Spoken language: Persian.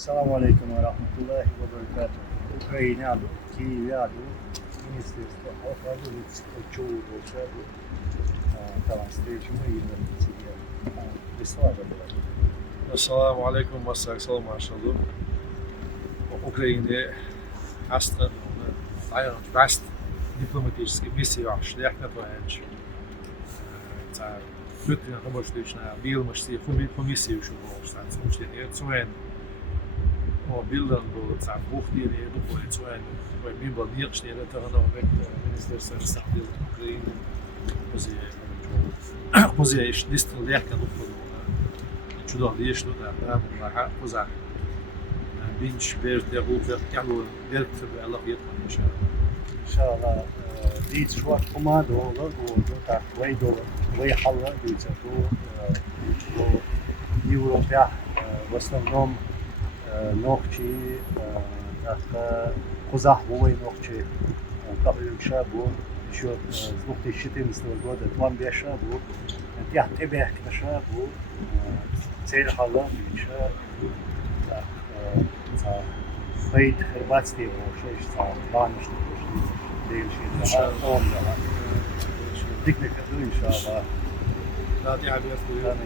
السلام عليكم ورحمة الله وبركاته. Ukraina do Kiev do Ministério Alfado do Chudo do طبعا ستيج مهمة للسؤال. Assalamu alaikum مساك سلام عشرة. Украине Astra Iron Best дипломатические миссии шляхт на планете. Та флютина работающая бил мышцы комиссии еще было станция учтения цуэн. О билдан был та бухти не было цуэн. По мимо нерчнее это оно министерство иностранных дел Украины. Музей еще дистил легко нуходу. Чудо лишь туда да на кузах. بينش بيرت يقول يعملوا بيرت الله يطلع إن شاء الله. إن شاء الله ديت شو كمان دولار تاع وي دولار وي حلا ديت دو يورو تاع وستنهم نوختي تاع قزح وي نوختي قبل شابو شو نوختي الشتي مستوى الجودة توان بيشابو تاع تبع كشابو سير حلا ديت بيت خرباتي وشيء صار بانش ديل شيء ديك نكتب إن شاء الله لا دي عبيات كلها.